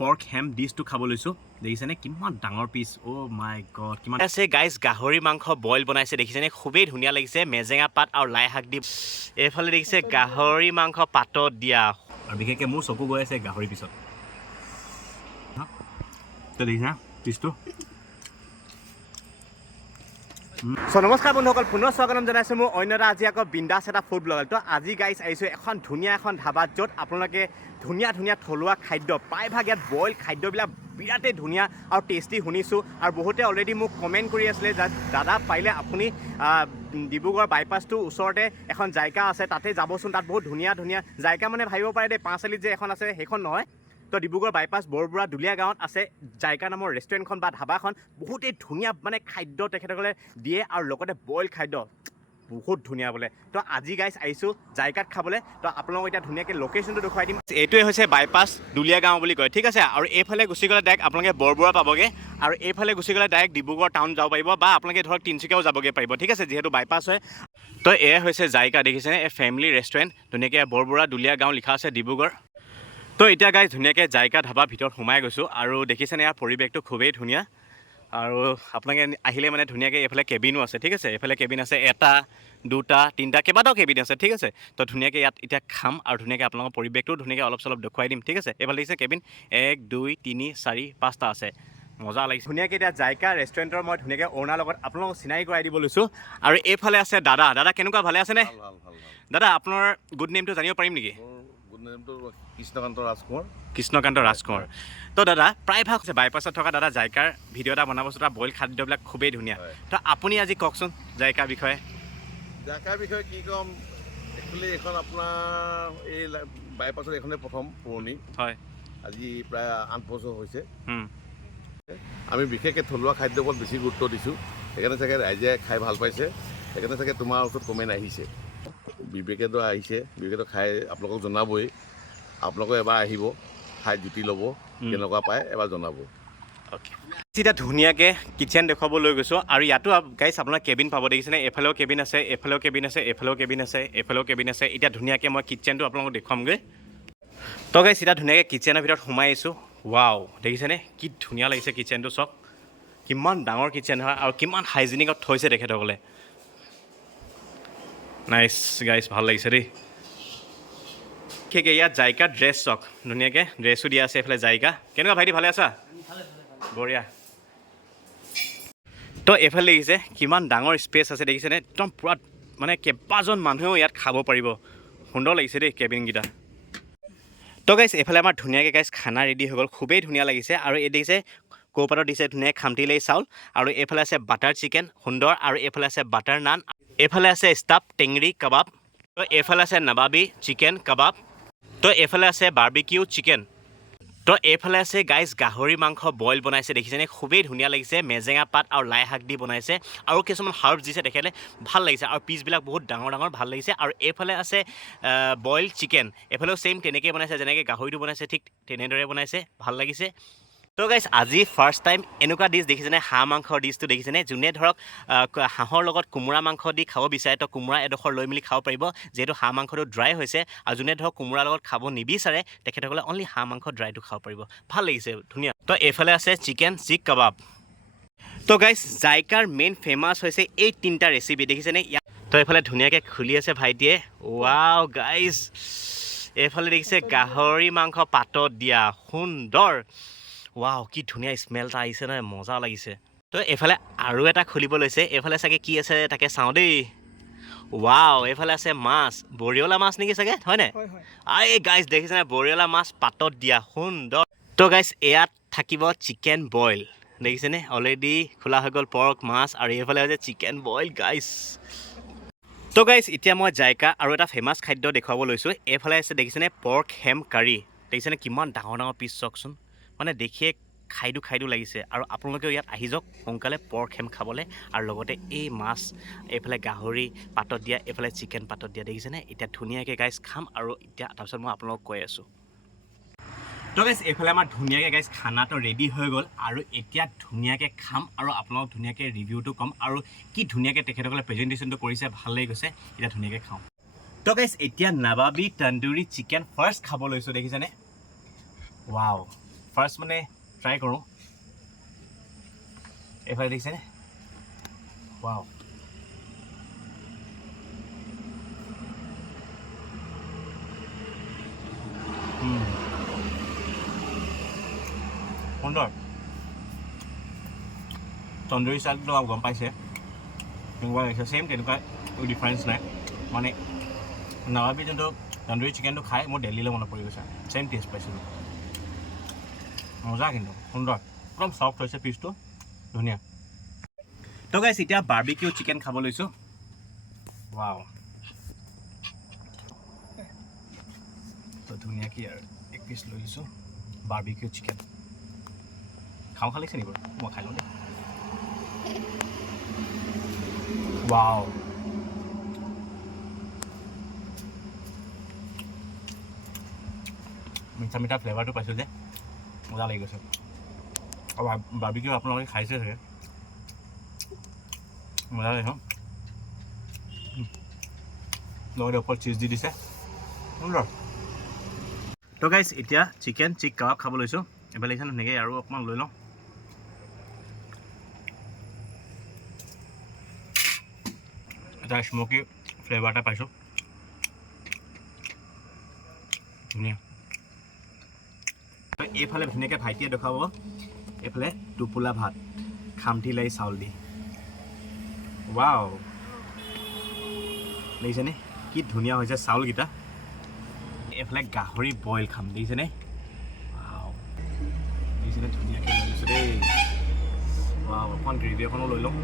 pork Hem ডিছটো খাব লৈছোঁ দেখিছেনে কিমান ডাঙৰ পিচ অ' মাই গড কিমান আছে গাইজ গাহৰি মাংস বইল বনাইছে দেখিছেনে খুবেই ধুনীয়া লাগিছে মেজেঙা পাত আৰু লাই শাক দি এইফালে দেখিছে গাহৰি মাংস পাতত দিয়া আৰু বিশেষকৈ মোৰ চকু গৈ আছে গাহৰি পিছত দেখিছা পিচটো নমস্কাৰ বন্ধুসকল পুনৰ স্বাগতম জনাইছোঁ মোৰ অন্য এটা আজি আকৌ বিন্দাছ এটা ফুড ব্লগ তো আজি গাইজ আহিছোঁ এখন ধুনীয়া এখন ধাবাত য'ত আপোনালোকে ধুনীয়া ধুনীয়া থলুৱা খাদ্য প্ৰায়ভাগ ইয়াত বইল খাদ্যবিলাক বিৰাটেই ধুনীয়া আৰু টেষ্টি শুনিছোঁ আৰু বহুতে অলৰেডি মোক কমেণ্ট কৰি আছিলে যে দাদা পাৰিলে আপুনি ডিব্ৰুগড় বাইপাছটোৰ ওচৰতে এখন জাইকা আছে তাতে যাবচোন তাত বহুত ধুনীয়া ধুনীয়া জাইকা মানে ভাবিব পাৰে দেই 5 আলিত যে এখন আছে সেইখন নহয় তো ডিব্ৰুগড় বাইপাছ বৰবৰুৱা দুলীয়া গাঁৱত আছে জাইকা নামৰ ৰেষ্টুৰেণ্টখন বা ধাবাখন বহুতেই ধুনীয়া মানে খাদ্য তেখেতসকলে দিয়ে আৰু লগতে বইল খাদ্য বহুত ধুনীয়া বোলে তো আজি গাইজ আহিছোঁ জাইকাত খাবলৈ তো আপোনালোকক এতিয়া ধুনীয়াকৈ লোকেশ্যনটো দেখুৱাই দিম এইটোৱে হৈছে বাইপাছ দুলীয়া গাঁও বুলি কয় ঠিক আছে আৰু এইফালে গুচি গ'লে ডাইৰেক্ট আপোনালোকে বৰবৰুৱা পাবগৈ আৰু এইফালে গুচি গ'লে ডাইৰেক্ট ডিব্ৰুগড় টাউন যাব পাৰিব বা আপোনালোকে ধৰক তিনিচুকীয়াও যাবগৈ পাৰিব ঠিক আছে যিহেতু বাইপাছ হয় তো এয়া হৈছে জাইকা দেখিছেনে এই ফেমিলি ৰেষ্টুৰেণ্ট ধুনীয়াকৈ বৰবৰুৱা দুলীয়া গাঁও লিখা আছে ডিব্ৰুগড় তো এতিয়া গাইজ ধুনীয়াকৈ জাইকা ধাবা ভিতৰত সোমাই গৈছোঁ আৰু দেখিছেনে ইয়াৰ পৰিৱেশটো খুবেই ধুনীয়া আৰু আপোনালোকে আহিলে মানে ধুনীয়াকৈ এইফালে কেবিনো আছে ঠিক আছে এইফালে কেবিন আছে এটা দুটা তিনিটা কেইবাটাও কেবিন আছে ঠিক আছে তো ধুনীয়াকৈ ইয়াত এতিয়া খাম আৰু ধুনীয়াকৈ আপোনালোকৰ পৰিৱেশটো ধুনীয়াকৈ অলপ চলপ দেখুৱাই দিম ঠিক আছে এইফালে দেখিছে কেবিন 1 2 3 4 5টা আছে মজা লাগিছে ধুনীয়াকৈ এতিয়া জাইকা ৰেষ্টুৰেণ্টৰ মই ধুনীয়াকৈ অ'নাৰ লগত আপোনালোকক চিনাকি কৰাই দিব লৈছোঁ আৰু এইফালে আছে দাদা দাদা কেনেকুৱা ভালে আছেনে দাদা আপোনাৰ গুড নেমটো জানিব পাৰিম নেকি কৃষ্ণকান্ত ৰাজকুমাৰ তো দাদা প্ৰায়ভাগ বাইপাছত থকা দাদা জাইকাৰ ভিডিঅ' এটা বনাবচোন তাৰ বইল খাদ্যবিলাক খুবেই ধুনীয়া তো আপুনি আজি কওকচোন জাইকাৰ বিষয়ে কি ক'ম একচুৱেলি এইখন আপোনাৰ এই বাইপাছত এইখনে প্ৰথম পুৰণি হয় আজি প্ৰায় 8 বছৰ হৈছে আমি বিশেষকৈ থলুৱা খাদ্যৰ ওপৰত বেছি গুৰুত্ব দিছোঁ সেইকাৰণে চাগে ৰাইজে খাই ভাল পাইছে সেইকাৰণে চাগে তোমাৰ ওচৰত কমেণ্ট আহিছে বিবেকেতো আহিছে বিবেকেতো খাই আপোনালোকক জনাবই আপোনালোকে এবাৰ আহিব খাই জুতি ল'ব কেনেকুৱা পায় এবাৰ জনাব অ'কে এতিয়া ধুনীয়াকৈ কিটচেন দেখুৱাব লৈ গৈছোঁ আৰু ইয়াতো গাইজ আপোনাৰ কেবিন পাব দেখিছেনে এইফালেও কেবিন আছে এইফালেও কেবিন আছে এইফালেও কেবিন আছে এইফালেও কেবিন আছে এতিয়া ধুনীয়াকৈ মই কিটচেনটো আপোনালোকক দেখুৱামগৈ তো গাইজ এতিয়া ধুনীয়াকৈ কিটচেনৰ ভিতৰত সোমাই আহিছোঁ ৱাও দেখিছেনে কি ধুনীয়া লাগিছে কিটচেনটো চাওক কিমান ডাঙৰ কিটচেন হয় আৰু কিমান হাইজেনিকত থৈছে তেখেতসকলে নাইচ গাইজ ভাল লাগিছে দেই ঠিক ইয়াত জাইকা ড্ৰেছ চাওক ধুনীয়াকৈ ড্ৰেছো দিয়া আছে এইফালে জাইকা কেনেকুৱা ভাইটি ভালে আছা বঢ়িয়া তো এইফালে দেখিছে কিমান ডাঙৰ স্পেচ আছে দেখিছেনে একদম পূৰা মানে কেইবাজন মানুহেও ইয়াত খাব পাৰিব সুন্দৰ লাগিছে দেই কেবিনকেইটা তো গাইজ এইফালে আমাৰ ধুনীয়াকৈ গাইজ খানা ৰেডি হৈ গ'ল খুবেই ধুনীয়া লাগিছে আৰু এই দেখিছে কৌপাতত দিছে ধুনীয়াকৈ খামটিলেই চাউল আৰু এইফালে আছে বাটাৰ চিকেন সুন্দৰ আৰু এইফালে আছে বাটাৰ নান এইফালে আছে ষ্টাফ টেঙৰি কাবাব তো এইফালে আছে নবাবী চিকেন কাবাব তো এইফালে আছে বাৰ্বিকিউ চিকেন তো এইফালে আছে গাইজ গাহৰি মাংস বইল বনাইছে দেখিছেনে খুবেই ধুনীয়া লাগিছে মেজেঙা পাত আৰু লাই শাক দি বনাইছে আৰু কিছুমান হাৰ্বছ দিছে তেখেতে ভাল লাগিছে আৰু পিচবিলাক বহুত ডাঙৰ ডাঙৰ ভাল লাগিছে আৰু এইফালে আছে বইল চিকেন এইফালেও ছেইম তেনেকৈ বনাইছে যেনেকৈ গাহৰিটো বনাইছে ঠিক তেনেদৰে বনাইছে ভাল লাগিছে তো গাইজ আজি ফাৰ্ষ্ট টাইম এনেকুৱা ডিছ দেখিছেনে হাঁহ মাংসৰ ডিছটো দেখিছেনে যোনে ধৰক হাঁহৰ লগত কোমোৰা মাংস দি খাব বিচাৰে তো কোমোৰা এডোখৰ লৈ মেলি খাব পাৰিব যিহেতু হাঁহ মাংসটো ড্ৰাই হৈছে আৰু যোনে ধৰক কোমোৰাৰ লগত খাব নিবিচাৰে তেখেতসকলে অনলি হাঁহ মাংস ড্ৰাইটো খাব পাৰিব ভাল লাগিছে ধুনীয়া তো এইফালে আছে চিকেন চিক কাবাব তো গাইজ জাইকাৰ মেইন ফেমাছ হৈছে এই 3টা ৰেচিপি দেখিছেনে তো এইফালে ধুনীয়াকৈ খুলি আছে ভাইটিয়ে ৱাও গাইজ এইফালে দেখিছে গাহৰি মাংস পাতত দিয়া সুন্দৰ ৱাও কি ধুনীয়া স্মেল এটা আহিছে নহয় মজা লাগিছে তো এইফালে আৰু এটা খুলিব লৈছে এইফালে চাগে কি আছে তাকে চাওঁ দেই ৱাও এইফালে আছে মাছ বৰিয়লা মাছ নেকি চাগে হয়নে এই গাইজ দেখিছেনে বৰিয়লা মাছ পাতত দিয়া সুন্দৰ তো গাইজ ইয়াত থাকিব চিকেন বইল দেখিছেনে অলৰেডি খোলা হৈ গ'ল পৰ্ক মাছ আৰু এইফালে হৈছে চিকেন বইল গাইজ তো গাইজ এতিয়া মই জাইকা আৰু এটা ফেমাছ খাদ্য দেখুৱাব লৈছোঁ এইফালে আছে দেখিছেনে পৰ্ক হেম কাৰী দেখিছেনে কিমান ডাঙৰ ডাঙৰ পিচ চাওকচোন মানে দেখিয়ে খাইদো লাগিছে আৰু আপোনালোকেও ইয়াত আহি যাওক সোনকালে পৰ্ক হেম খাবলৈ আৰু লগতে এই মাছ এইফালে গাহৰি পাতত দিয়া এইফালে চিকেন পাতত দিয়া দেখিছেনে এতিয়া ধুনীয়াকৈ গাইজ খাম আৰু এতিয়া তাৰপিছত মই আপোনালোকক কৈ আছোঁ তো গাইজ এইফালে আমাৰ ধুনীয়াকৈ গাইজ খানাটো ৰেডি হৈ গ'ল আৰু এতিয়া ধুনীয়াকৈ খাম আৰু আপোনালোকক ধুনীয়াকৈ ৰিভিউটো ক'ম আৰু কি ধুনীয়াকৈ তেখেতসকলে প্ৰেজেণ্টেশ্যনটো কৰিছে ভাল লাগি গৈছে এতিয়া ধুনীয়াকৈ খাওঁ তো গাইজ এতিয়া নবাবী তন্দুৰী চিকেন ফাৰ্ষ্ট খাব লৈছোঁ দেখিছেনে ৱাও ফাৰ্ষ্ট মানে ট্ৰাই কৰোঁ এইফালে দেখিছেনে ৱাও সুন্দৰ তন্দুৰী ষ্টাইলটো গম পাইছে তেনেকুৱা লাগিছে ছেইম তেনেকুৱা ডিফাৰেঞ্চ নাই মানে নৱাবী যোনটো তন্দুৰী চিকেনটো খাই মোৰ দিল্লীলৈ মনত পৰি গৈছে ছেইম টেষ্ট পাইছিলোঁ মজা কিন্তু সুন্দৰ একদম চফ্ট হৈছে পিচটো ধুনীয়া তো গাইছ এতিয়া বাৰ্বিকিউ চিকেন খাব লৈছোঁ ৱাও তো ধুনীয়াকৈ আৰু এক পিচ লৈ লৈছোঁ বাৰ্বিকিউ চিকেন খাওঁ খালিছে নি বাৰু মই খাই লওঁ দেই ৱাও মিঠা মিঠা ফ্লেভাৰটো পাইছোঁ যে মজা লাগি গৈছে আৰু বাৰ্বিকিউ আপোনালোকে খাইছে চাগে মজা লাগে ন লগতে ওপৰত চিজ দি দিছে সুন্দৰ তো গাইছ এতিয়া চিকেন চিক কাবাব খাব লৈছোঁ এবাৰ লাগিছে তেনেকৈ আৰু অকণমান লৈ লওঁ এটা স্মকি ফ্লেভাৰ এটা পাইছোঁ ধুনীয়া এইফালে ধুনীয়াকৈ ভাইটিয়ে দেখুৱাব এইফালে টোপোলা ভাত খামঠি লাই চাউল দি ৱাও দেখিছেনে কি ধুনীয়া হৈছে চাউলকেইটা এইফালে গাহৰি বইল খাম দেখিছেনে ৱাও দেখিছেনে ধুনীয়াকৈ লৈ লৈছোঁ দেই ৱাও অকণমান গ্ৰেভি অকণো লৈ লওঁ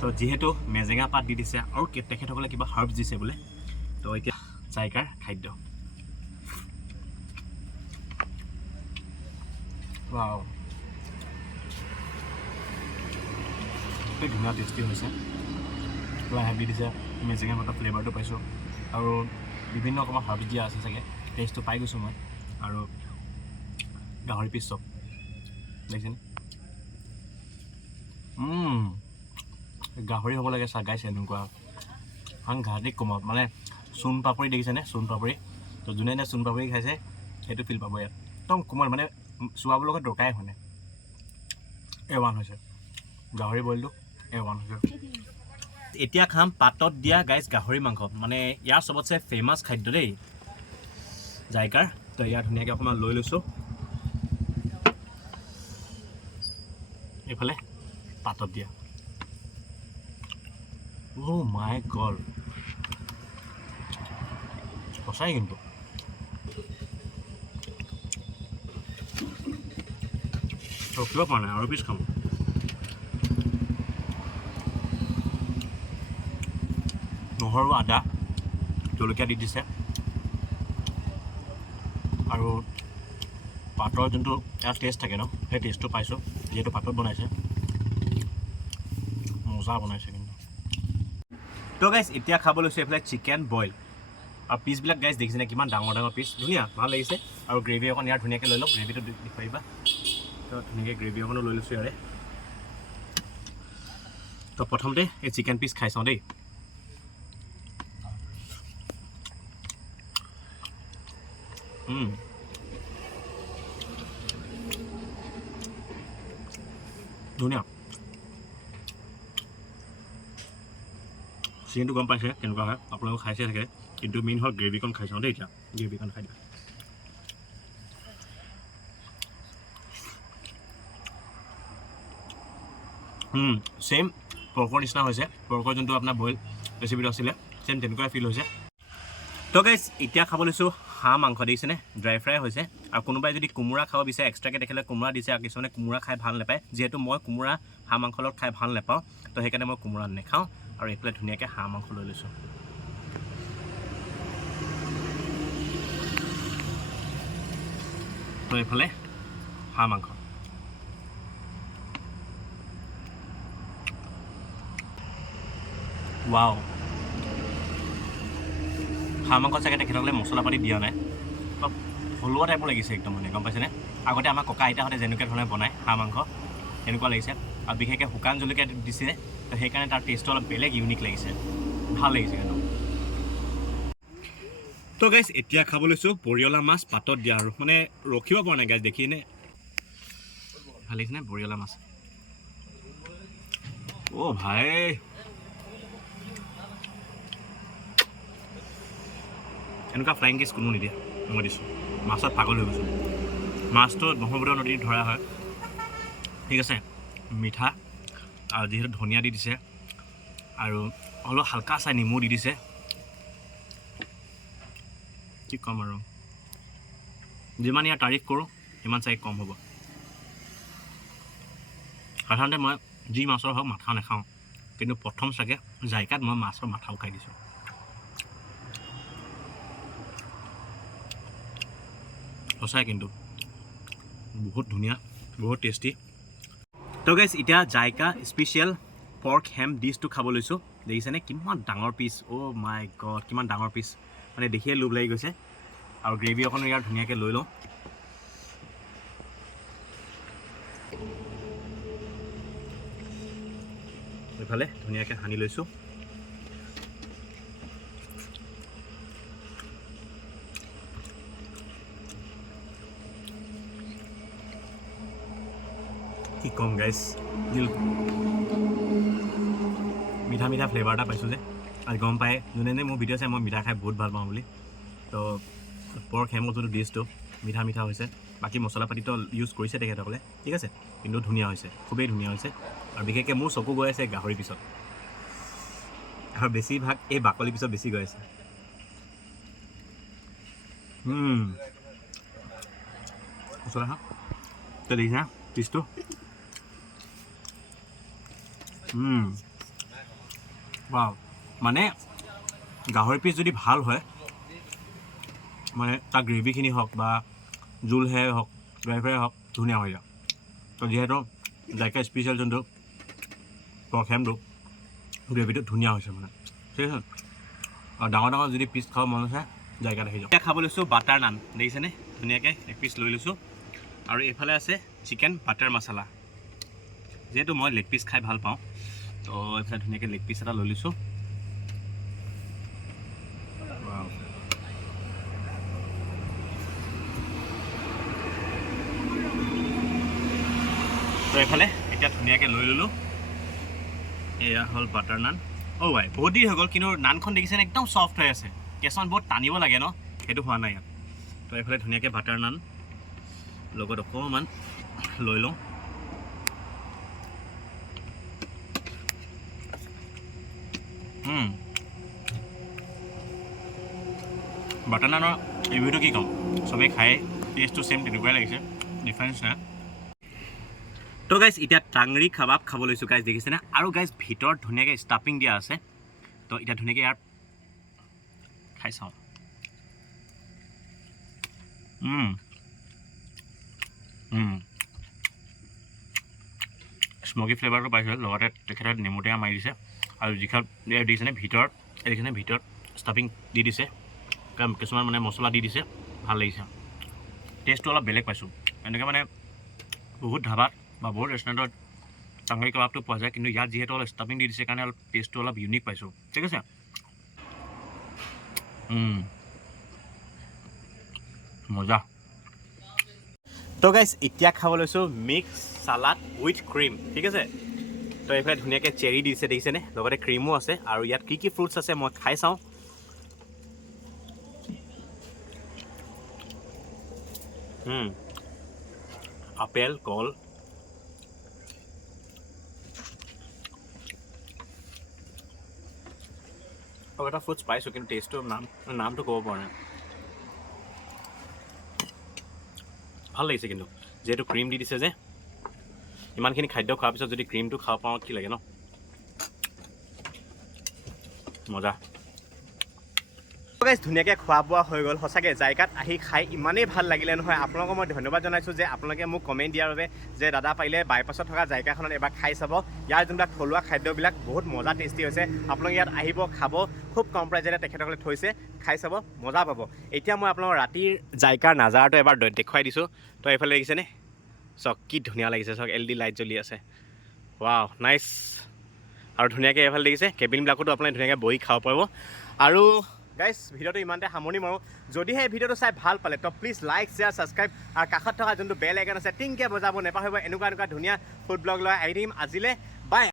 তো যিহেতু মেজেঙা পাত দি দিছে আৰু তেখেতসকলে কিবা হাৰ্বছ দিছে বোলে তো এতিয়া জাইকাৰ খাদ্য ৱাও ধুনীয়া টেষ্টি হৈছে পুৰা হেভি দিছে মেজেঙা পাতৰ ফ্লেভাৰটো পাইছোঁ আৰু বিভিন্ন অকণমান হাৰ্বছ দিয়া আছে চাগে টেষ্টটো পাই গৈছোঁ মই আৰু গাহৰি পিচ চব দেখিছেনে গাহৰি হ'ব লাগে চাগাইছে এনেকুৱা সাংঘাতিক কমত মানে চোন পাপৰি দেখিছেনে চোন পাপৰি তো যোনে যোনে চোন পাপৰি খাইছে সেইটো ফিল পাব ইয়াত একদম কোমল মানে চোৱাবৰ লগত দৰকাৰাই হোৱা নাই A1 হৈছে গাহৰি বইলটো A1 হৈছে এতিয়া খাম পাতত দিয়া গাইজ গাহৰি মাংস মানে ইয়াৰ চবতছে ফেমাছ খাদ্য দেই জাইকাৰ তো ইয়াৰ ধুনীয়াকৈ অকণমান লৈ লৈছোঁ এইফালে পাতত দিয়া অ' মাই গড সঁচাই কিন্তু ৰখিব পৰা নাই আৰু পিছ খাম নহৰু আদা জলকীয়া দি দিছে আৰু পাতৰ যোনটো এটা টেষ্ট থাকে ন সেই টেষ্টটো পাইছোঁ যিহেতু পাতত বনাইছে মজা বনাইছে কিন্তু তো গাইজ এতিয়া খাব লৈছোঁ এইফালে চিকেন বইল আৰু পিচবিলাক গাইজ দেখিছেনে কিমান ডাঙৰ ডাঙৰ পিচ ধুনীয়া ভাল লাগিছে আৰু গ্ৰেভি অকণ ইয়াৰ ধুনীয়াকৈ লৈ লওঁ গ্ৰেভিটো দেখুৱাইবা তো ধুনীয়াকৈ গ্ৰেভি অকণো লৈ লৈছোঁ ইয়াৰে তো প্ৰথমতে এই চিকেন পিচ খাই চাওঁ দেই ধুনীয়া চিকেনটো গম পাইছে কেনেকুৱা হয় আপোনালোকে খাইছে থাকে কিন্তু মেইন হ'ল গ্ৰেভিকণ খাই চাওঁ দেই এতিয়া গ্ৰেভিকণ খাই দিয়া ছেইম পৰ্কৰ নিচিনা হৈছে পৰ্কৰ যোনটো আপোনাৰ বইল ৰেচিপিটো আছিলে ছেইম তেনেকুৱাই ফিল হৈছে তো গাইজ এতিয়া খাব লৈছোঁ হাঁহ মাংস দেখিছেনে ড্ৰাই ফ্ৰাই হৈছে আৰু কোনোবাই যদি কোমোৰা খাব বিচাৰে এক্সট্ৰাকৈ দেখিলে কোমোৰা দিছে আৰু কিছুমানে কোমোৰা খাই ভাল নাপায় যিহেতু মই কোমোৰা হাঁহ মাংসৰ লগত খাই ভাল নাপাওঁ তো সেইকাৰণে মই কোমোৰা নাখাওঁ আৰু এইফালে ধুনীয়াকৈ হাঁহ মাংস লৈ লৈছোঁ তো এইফালে হাঁহ মাংস ৱাও হাঁহ মাংস চাগে তেখেতসকলে মছলা পাতি দিয়া নাই অলপ থলুৱা টাইপৰ লাগিছে একদম মানে গম পাইছেনে আগতে আমাৰ ককা আইতাহঁতে যেনেকুৱা ধৰণে বনায় হাঁহ মাংস এনেকুৱা লাগিছে আৰু বিশেষকৈ শুকান জলকীয়া দিছে তো সেইকাৰণে তাৰ টেষ্টটো অলপ বেলেগ ইউনিক লাগিছে ভাল লাগিছে কিন্তু তো গাইজ এতিয়া খাব লৈছোঁ বৰিয়লা মাছ পাতত দিয়া আৰু মানে ৰখিব পৰা নাই গাইজ দেখি নে ভাল লাগিছেনে বৰিয়লা মাছ অ' ভাই এনেকুৱা ফ্লাইং কেছ কোনো নিদিয়ে মই দিছোঁ মাছত পাগল হৈ গৈছোঁ মাছটো ব্ৰহ্মপুত্ৰ নদীত ধৰা হয় ঠিক আছে মিঠা আৰু যিহেতু ধনিয়া দি দিছে আৰু অলপ হালকা চাই নেমু দি দিছে কি ক'ম আৰু যিমান ইয়াৰ তাৰিফ কৰোঁ সিমান চাই কম হ'ব সাধাৰণতে মই যি মাছৰ হওক মাথা নাখাওঁ কিন্তু প্ৰথম চাগে জাইকাত মই মাছৰ মাথাও খাই দিছোঁ সঁচাই কিন্তু বহুত ধুনীয়া বহুত টেষ্টি তো গাইজ এতিয়া জাইকা স্পেচিয়েল পৰ্ক হেম ডিছটো খাব লৈছোঁ দেখিছেনে কিমান ডাঙৰ পিচ অ' মাই গড কিমান ডাঙৰ পিচ মানে দেখিয়ে লোভ লাগি গৈছে আৰু গ্ৰেভি অকণ ইয়াৰ ধুনীয়াকৈ লৈ লওঁ এইফালে ধুনীয়াকৈ সানি লৈছোঁ কি ক'ম গাইজ মিঠা মিঠা ফ্লেভাৰ এটা পাইছোঁ যে আজি গম পায় যোনে মোৰ ভিডিঅ' চাই মই মিঠা খাই বহুত ভাল পাওঁ বুলি তো পৰ্ক হেমৰ যোনটো ডিছটো মিঠা মিঠা হৈছে বাকী মছলা পাতিটো ইউজ কৰিছে তেখেতসকলে ঠিক আছে কিন্তু ধুনীয়া হৈছে খুবেই ধুনীয়া হৈছে আৰু বিশেষকৈ মোৰ চকু গৈ আছে গাহৰি পিছত আৰু বেছিভাগ এই বাকলি পিছত বেছি গৈ আছে মছলা হা তো দেখিছা পিচটো ৱাও মানে গাহৰি পিচ যদি ভাল হয় মানে তাৰ গ্ৰেভিখিনি হওক বা জোলহে হওক ড্ৰাই ফ্ৰাই হওক ধুনীয়া হৈ যায় তো যিহেতু জাইকা স্পেচিয়েল যোনটো পৰ্ক হেমটো গ্ৰেভিটো ধুনীয়া হৈছে মানে ঠিক আছে আৰু ডাঙৰ ডাঙৰ যদি পিচ খাব মন আছে জাইকাত আহি যাওঁ এতিয়া খাব লৈছোঁ বাটাৰ নান দেখিছেনে ধুনীয়াকৈ এক পিচ লৈ লৈছোঁ আৰু এইফালে আছে চিকেন বাটাৰ মছলা যিহেতু মই লেগ পিচ খাই ভাল পাওঁ তো এইফালে ধুনীয়াকৈ লেগ পিচ এটা লৈ লৈছোঁ তো এইফালে এতিয়া ধুনীয়াকৈ লৈ ল'লোঁ এয়া হ'ল বাটাৰ নান অ' ভাই বহুত দেৰি হৈ গ'ল কিন্তু নানখন দেখিছেনে একদম ছফ্ট হৈ আছে কিছুমান বহুত টানিব লাগে ন সেইটো হোৱা নাই ইয়াত তো এইফালে ধুনীয়াকৈ বাটাৰ নান লগত অকণমান লৈ লওঁ বাটাৰ নানৰ ৰিভিউটো কি ক'ম চবেই খাই টেষ্টটো ছেম তেনেকুৱাই লাগিছে ডিফাৰেঞ্চ নাই তো গাইজ এতিয়া টাংৰি কাবাব খাব লৈছোঁ গাইজ দেখিছেনে আৰু গাইজ ভিতৰত ধুনীয়াকৈ ষ্টাফিং দিয়া আছে তো এতিয়া ধুনীয়াকৈ ইয়াৰ খাই চাওঁ স্মকি ফ্লেভাৰটো পাইছোঁ লগতে তেখেতে নেমু টেঙা মাৰি দিছে আৰু যিখন দেখিছেনে ভিতৰত দেখিছেনে ভিতৰত ষ্টাফিং দি দিছে কিছুমান মানে মছলা দি দিছে ভাল লাগিছে টেষ্টটো অলপ বেলেগ পাইছোঁ এনেকৈ মানে বহুত ধাবাত বা বহুত ৰেষ্টুৰেণ্টত টাংৰি কাবাবটো পোৱা যায় কিন্তু ইয়াত যিহেতু অলপ ষ্টাফিং দি দিছে কাৰণে অলপ টেষ্টটো অলপ ইউনিক পাইছোঁ ঠিক আছে মজা তো গাইজ এতিয়া খাব লৈছোঁ মিক্স চালাড উইথ ক্ৰীম ঠিক আছে তো এইফালে ধুনীয়াকৈ চেৰি দিছে দেখিছেনে লগতে ক্ৰীমো আছে আৰু ইয়াত কি কি ফ্ৰুটছ আছে মই খাই চাওঁ আপেল কল আৰু এটা ফ্ৰুটছ পাইছোঁ কিন্তু টেষ্টটোৰ নামটো ক'ব পৰা নাই ভাল লাগিছে কিন্তু যিহেতু ক্ৰীম দি দিছে যে ইমানখিনি খাদ্য খোৱাৰ পিছত যদি ক্ৰীমটো খাব পাওঁ কি লাগে ন মজা গাইজ ধুনীয়াকৈ খোৱা বোৱা হৈ গ'ল সঁচাকৈ জাইকাত আহি খাই ইমানেই ভাল লাগিলে নহয় আপোনালোকক মই ধন্যবাদ জনাইছোঁ যে আপোনালোকে মোক কমেণ্ট দিয়াৰ বাবে যে দাদা পাৰিলে বাইপাছত থকা জাইকাখনত এবাৰ খাই চাব ইয়াৰ যোনবিলাক থলুৱা খাদ্যবিলাক বহুত মজা টেষ্টি হৈছে আপোনালোকে ইয়াত আহিব খাব খুব কম প্ৰাইজতে তেখেতসকলে থৈছে খাই চাব মজা পাব এতিয়া মই আপোনালোকৰ ৰাতিৰ জাইকাৰ নাজাৰাটো এবাৰ দেখুৱাই দিছোঁ তো এইফালে দেখিছেনে চাওক কি ধুনীয়া লাগিছে চাওক LED লাইট জ্বলি আছে ৱাও নাইচ আৰু ধুনীয়াকৈ এইফালে দেখিছে কেবিনবিলাকতো আপোনালোকে ধুনীয়াকৈ বহি খাব পাৰিব আৰু গাইজ ভিডিঅ'টো ইমানতে সামৰণি মাৰোঁ যদিহে এই ভিডিঅ'টো চাই ভাল পালে তো প্লিজ লাইক শ্বেয়াৰ ছাবস্ক্ৰাইব আৰু কাষত থকা যোনটো বেল আইকন আছে টিংকে বজাব নাপাহৰিব এনেকুৱা ধুনীয়া ফুড ব্লগ লৈ আহি থাকিম আজিলৈ বাই